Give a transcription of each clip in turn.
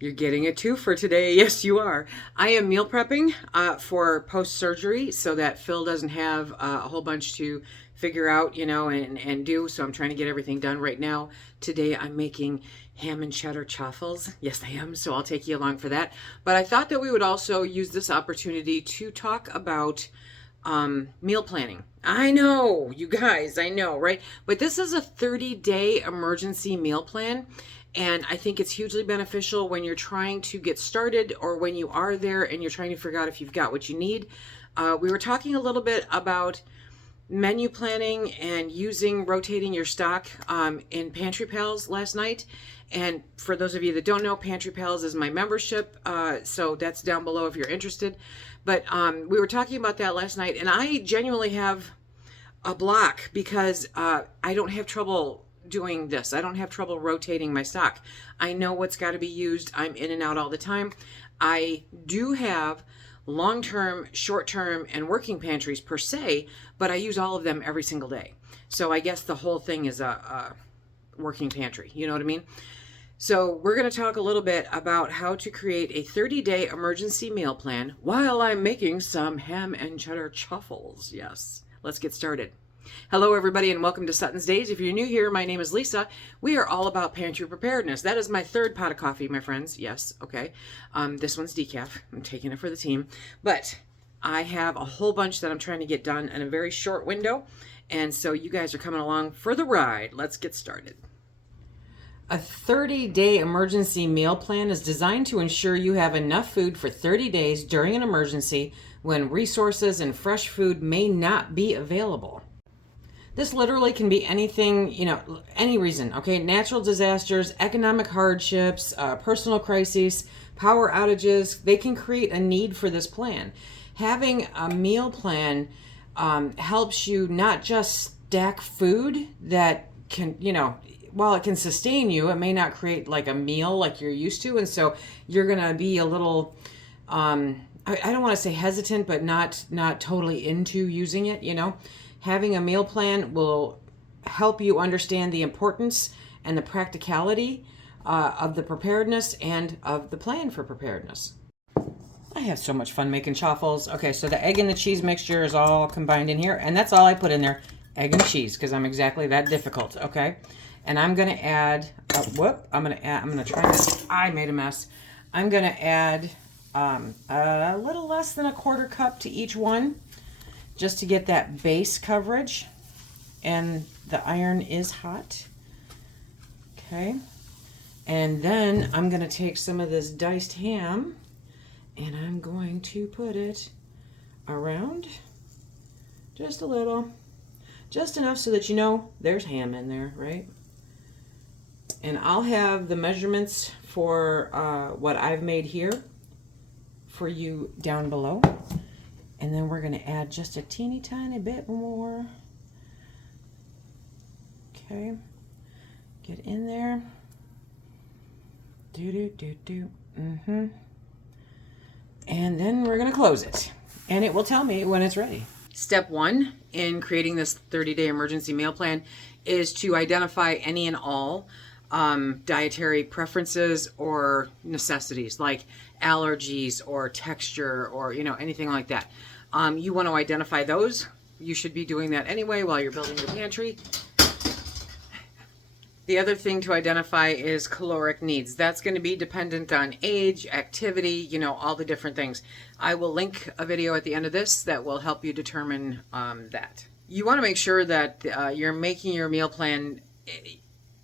You're getting a two for today. Yes, you are. I am meal prepping for post-surgery so that Phil doesn't have a whole bunch to figure out, and do. So I'm trying to get everything done right now. Today I'm making ham and cheddar chaffles. Yes, I am. So I'll take you along for that. But I thought that we would also use this opportunity to talk about meal planning. I know, you guys, I know, right? But this is a 30-day emergency meal plan. And I think it's hugely beneficial when you're trying to get started or when you are there and you're trying to figure out if you've got what you need. We were talking a little bit about menu planning and rotating your stock in Pantry Pals last night. And for those of you that don't know, Pantry Pals is my membership, so that's down below if you're interested. But we were talking about that last night, and I genuinely have a block because I don't have trouble doing this. I don't have trouble rotating my stock. I know what's got to be used. I'm in and out all the time. I do have long-term, short-term, and working pantries per se, but I use all of them every single day. So I guess the whole thing is a working pantry. You know what I mean? So we're going to talk a little bit about how to create a 30-day emergency meal plan while I'm making some ham and cheddar chaffles. Yes, let's get started. Hello, everybody, and welcome to SuttonsDaze. If you're new here, my name is Lisa. We are all about pantry preparedness. That is my third pot of coffee, my friends. Yes, okay. This one's decaf. I'm taking it for the team. But I have a whole bunch that I'm trying to get done in a very short window. And so you guys are coming along for the ride. Let's get started. A 30-day emergency meal plan is designed to ensure you have enough food for 30 days during an emergency when resources and fresh food may not be available. This literally can be anything, any reason, okay? Natural disasters, economic hardships, personal crises, power outages, they can create a need for this plan. Having a meal plan helps you not just stack food that can, while it can sustain you, it may not create like a meal like you're used to. And so you're going to be a little, I don't want to say hesitant, but not totally into using it, Having a meal plan will help you understand the importance and the practicality of the preparedness and of the plan for preparedness. I have so much fun making chaffles. Okay, so the egg and the cheese mixture is all combined in here, and that's all I put in there, egg and cheese, because I'm exactly that difficult, okay? And I'm going to add, I'm going to try this. I made a mess. I'm going to add a little less than a quarter cup to each one, just to get that base coverage. And the iron is hot. Okay. And then I'm going to take some of this diced ham and I'm going to put it around just a little. Just enough so that there's ham in there, right? And I'll have the measurements for what I've made here for you down below. And then we're going to add just a teeny tiny bit more. Okay. Get in there. And then we're going to close it. And it will tell me when it's ready. Step one in creating this 30-day emergency meal plan is to identify any and all dietary preferences or necessities like allergies or texture or anything like that. You want to identify those. You should be doing that anyway while you're building your pantry. The other thing to identify is caloric needs. That's going to be dependent on age, activity, all the different things. I will link a video at the end of this that will help you determine that. You want to make sure that you're making your meal plan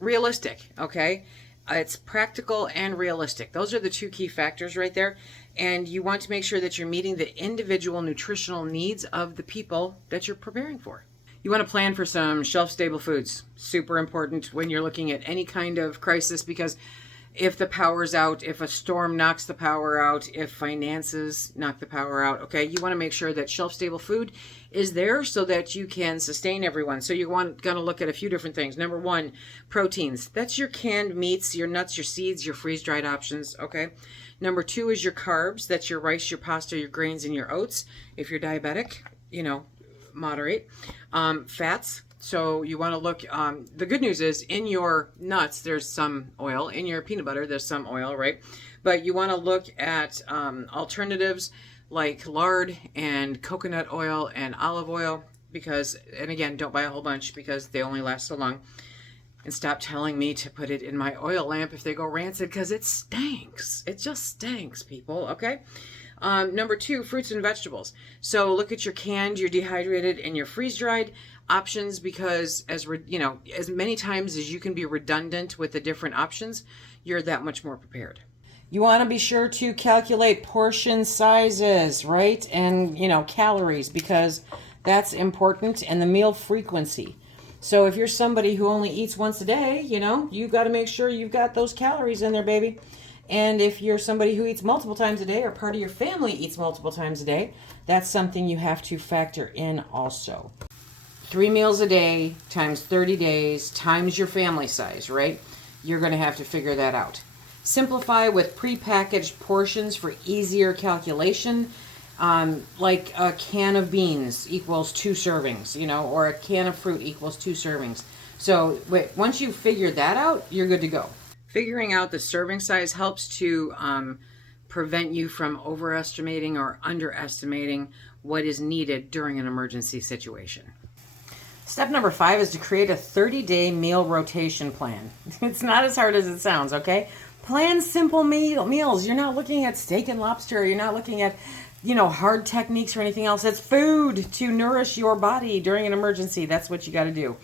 realistic, okay? It's practical and realistic. Those are the two key factors right there. And you want to make sure that you're meeting the individual nutritional needs of the people that you're preparing for. You want to plan for some shelf-stable foods. Super important when you're looking at any kind of crisis, because if the power's out, if a storm knocks the power out, if finances knock the power out, okay, you want to make sure that shelf-stable food is there so that you can sustain everyone. So you're going to look at a few different things. Number one, proteins. That's your canned meats, your nuts, your seeds, your freeze-dried options, okay? Number two is your carbs. That's your rice, your pasta, your grains, and your oats. If you're diabetic, moderate. Fats, So you want to look, the good news is in your nuts, there's some oil. In your peanut butter, there's some oil, right? But you want to look at alternatives like lard and coconut oil and olive oil because, and again, don't buy a whole bunch because they only last so long. And stop telling me to put it in my oil lamp if they go rancid because it stinks. It just stinks, people, okay? Number 2, fruits and vegetables. So look at your canned, your dehydrated, and your freeze-dried options because as many times as you can be redundant with the different options, you're that much more prepared. You want to be sure to calculate portion sizes, right? And, calories because that's important, and the meal frequency. So if you're somebody who only eats once a day, you've got to make sure you've got those calories in there, baby. And if you're somebody who eats multiple times a day or part of your family eats multiple times a day, that's something you have to factor in also. 3 meals a day times 30 days times your family size, right? You're going to have to figure that out. Simplify with prepackaged portions for easier calculation. Like a can of beans equals 2 servings, or a can of fruit equals 2 servings. So once you figure that out, you're good to go. Figuring out the serving size helps to prevent you from overestimating or underestimating what is needed during an emergency situation. Step number 5 is to create a 30-day meal rotation plan. It's not as hard as it sounds, okay? Plan simple meals. You're not looking at steak and lobster. You're not looking at hard techniques or anything else. It's food to nourish your body during an emergency. That's what you got to do.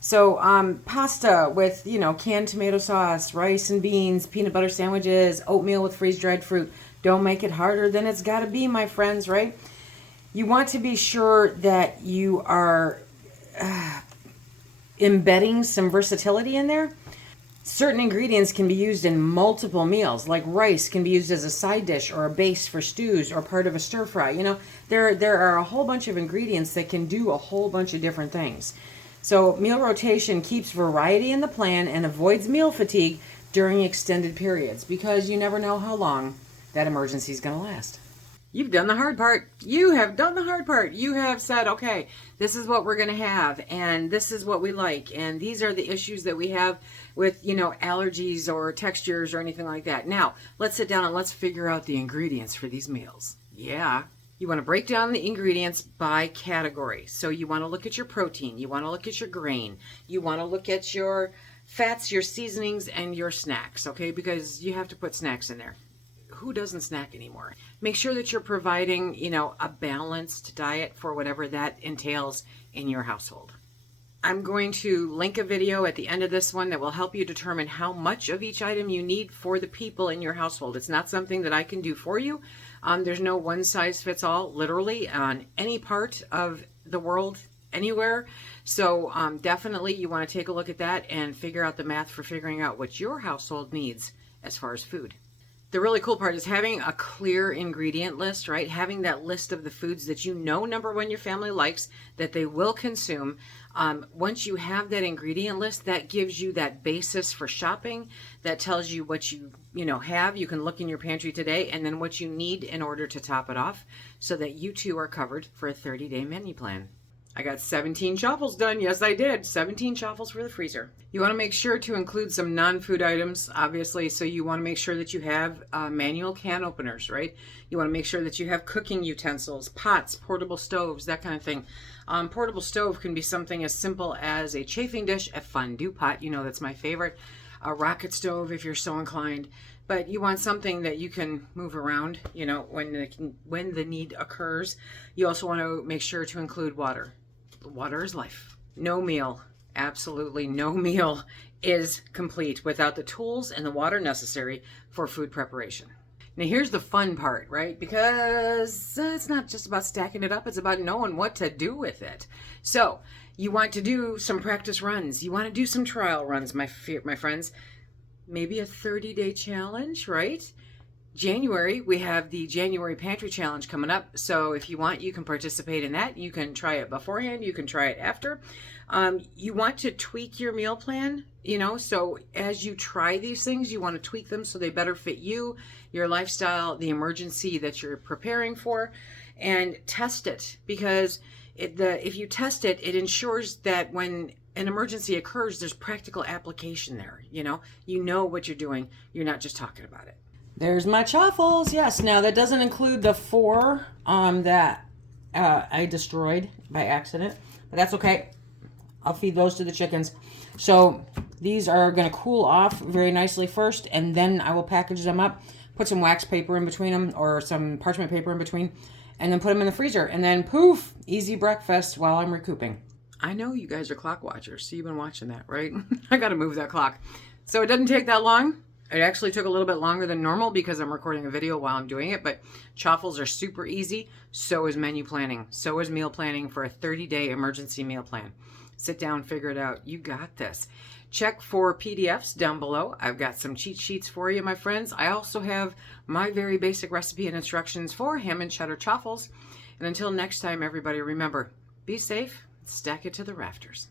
So pasta with, canned tomato sauce, rice and beans, peanut butter sandwiches, oatmeal with freeze-dried fruit. Don't make it harder than it's got to be, my friends, right? You want to be sure that you are embedding some versatility in there. Certain ingredients can be used in multiple meals, like rice can be used as a side dish or a base for stews or part of a stir fry. There are a whole bunch of ingredients that can do a whole bunch of different things. So meal rotation keeps variety in the plan and avoids meal fatigue during extended periods because you never know how long that emergency is going to last. You've done the hard part. You have done the hard part. You have said, okay, this is what we're going to have, and this is what we like, and these are the issues that we have with, allergies or textures or anything like that. Now, let's sit down and let's figure out the ingredients for these meals. Yeah. You want to break down the ingredients by category. So you want to look at your protein. You want to look at your grain. You want to look at your fats, your seasonings, and your snacks, okay? Because you have to put snacks in there. Who doesn't snack anymore? Make sure that you're providing, a balanced diet for whatever that entails in your household. I'm going to link a video at the end of this one that will help you determine how much of each item you need for the people in your household. It's not something that I can do for you. There's no one size fits all, literally, on any part of the world, anywhere. So definitely you want to take a look at that and figure out the math for figuring out what your household needs as far as food. The really cool part is having a clear ingredient list, right? Having that list of the foods that number one, your family likes, that they will consume. Once you have that ingredient list, that gives you that basis for shopping. That tells you what you have. You can look in your pantry today and then what you need in order to top it off so that you too are covered for a 30-day menu plan. I got 17 chaffles done. Yes, I did. 17 chaffles for the freezer. You want to make sure to include some non-food items, obviously. So you want to make sure that you have manual can openers, right? You want to make sure that you have cooking utensils, pots, portable stoves, that kind of thing. Portable stove can be something as simple as a chafing dish, a fondue pot. That's my favorite. A rocket stove if you're so inclined. But you want something that you can move around, when the need occurs. You also want to make sure to include water. Water is life. No meal, absolutely no meal is complete without the tools and the water necessary for food preparation. Now here's the fun part, right? Because it's not just about stacking it up, it's about knowing what to do with it. So you want to do some practice runs. You want to do some trial runs, my friends. Maybe a 30-day challenge, right? January, we have the January Pantry Challenge coming up. So if you want, you can participate in that. You can try it beforehand. You can try it after. You want to tweak your meal plan, so as you try these things, you want to tweak them so they better fit you, your lifestyle, the emergency that you're preparing for, and test it. Because if you test it, it ensures that when an emergency occurs, there's practical application there. You know what you're doing. You're not just talking about it. There's my chaffles. Yes. Now that doesn't include the 4 that I destroyed by accident, but that's okay. I'll feed those to the chickens. So these are going to cool off very nicely first, and then I will package them up, put some wax paper in between them or some parchment paper in between, and then put them in the freezer. And then poof, easy breakfast while I'm recouping. I know you guys are clock watchers, so you've been watching that, right? I got to move that clock. So it doesn't take that long. It actually took a little bit longer than normal because I'm recording a video while I'm doing it, but chaffles are super easy. So is menu planning. So is meal planning for a 30-day emergency meal plan. Sit down, figure it out. You got this. Check for PDFs down below. I've got some cheat sheets for you, my friends. I also have my very basic recipe and instructions for ham and cheddar chaffles. And until next time, everybody, remember, be safe, stack it to the rafters.